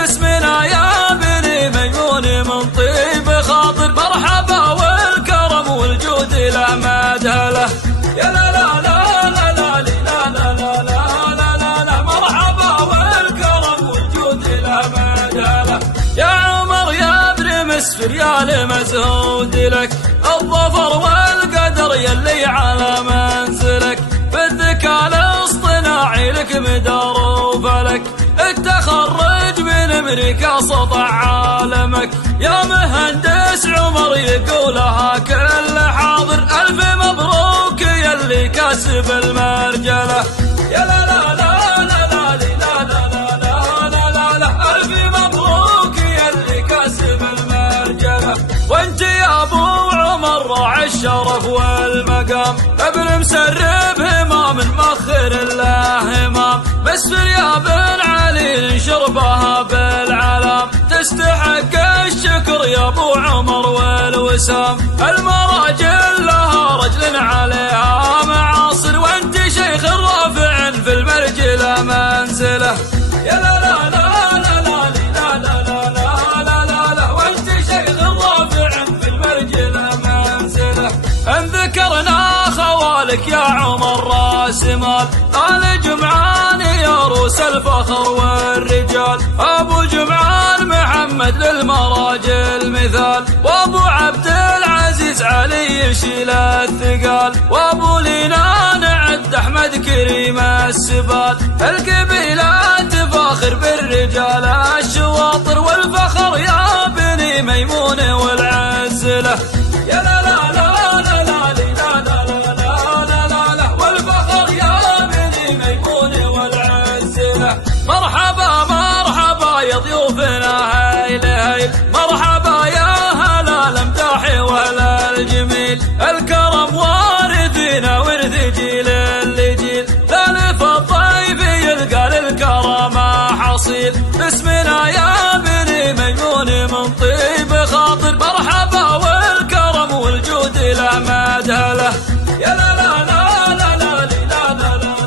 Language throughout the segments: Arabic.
باسمنا يا بني ميمون من طيب خاطر. مرحبا والكرم والجود لا مدهله. يا لا لا لا لا لا لا لا لا لا لا لا مرحبا والكرم والجود لا مدهله. يا عمر يا ابن مسفر يا المزهود لك الظفر والقدر يلي على منزلك. بالذكاء الاصطناعي لك مدار وفلك. التخرج من امريكا سطع عالمك. يا مهندس عمر يقولها كل حاضر. الف مبروك يلي كاسب المرجله. يا لا لا لا لا لا لا لا لا لا لا لا الف مبروك يلي كاسب المرجله. وانت يا ابو عمر راعي الشرف والمقام. ابن مسرب همام مخر الله همام. مسفر يا بن علي انشر بها بالعلام. تستحق الشكر يا ابو عمر والوسام. المراجل لها رجل عليها معاصر. وانت شيخ رافع في المرجله منزله. يا لا لا لا لا لا لا لا لا لا لا لا وانت شيخ رافع في المرجله منزله. ان ذكرنا خوالك يا عمر راس مال. آل جمعان يا روس الفخر والرجال. ابو جمعان محمد للمراجل مثال. وابو عبد العزيز علي يشيل الثقال. وابو لينان عد احمد كريم السبال. القبيله تفاخر بالرجال الشواطر. والفخر يا بني ميمون والعزله. يا لا لا لا لا لا لا لا لا لا لا والفخر يا بني ميمون والعزله. مرحبا مرحبا يا ضيوفنا هيل هيل. مرحبا يا هلا الامداح وهلا الجميل. الكرم وارثنا ورث جيل لجيل. ثالث الضيف يلقى للكرامه حصيل. باسمنا يا بني ميمون من طيب خاطر. مرحبا والكرم والجود لا مدهله. يا لا لا لا لا لا لا لا لا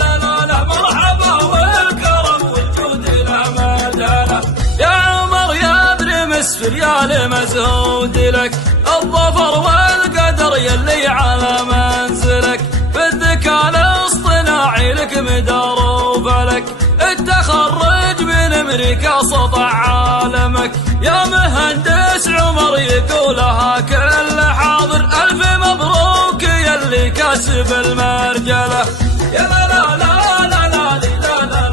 لا لا لا مرحبا والكرم والجود لا مدهله. يا عمر يا ابن مسفر يا المزهود لك الظفر والقدر يلي على منزلك. بالذكاء الاصطناعي لك مدار وفلك. التخرج من امريكا سطع عالمك. يا مهندس عمر يقولها كل حاضر. الف مبروك يلي كاسب المرجله. يا لا لا لا لا لا لا لا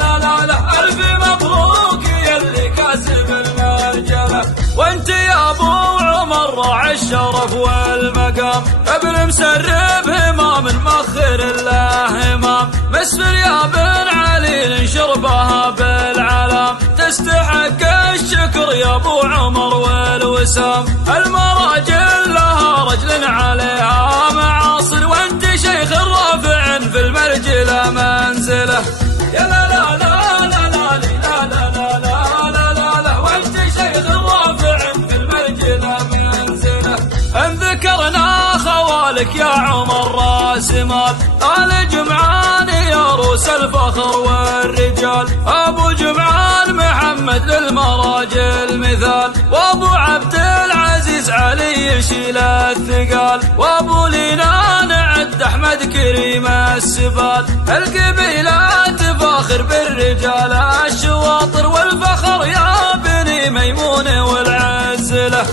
لا لا لا الف مبروك يلي كاسب المرجله. وانت يا ابو عمر راعي الشرف والمقام. ابن مسرب همام مخر الله همام. مسفر يا بن علي انشر بها بالعلام. تستحق الشكر يا ابو عمر والوسام. المراجل لها رجل عليها معاصر. وانت شيخ رافع في المرجله منزله. يا لا لا لا لا لا لا لا لا لا لا لا وانت شيخ رافع في المرجله منزله. ان ذكرنا خوالك يا عمر راس مال. آل جمعان يا روس الفخر والرجال. ابو جمعان محمد للمراجل مثال. وابو عبد العزيز علي يشيل الثقال. وابو لينان عد احمد كريم السبال. القبيله تفاخر بالرجال الشواطر. والفخر يا بني ميمون والعزله.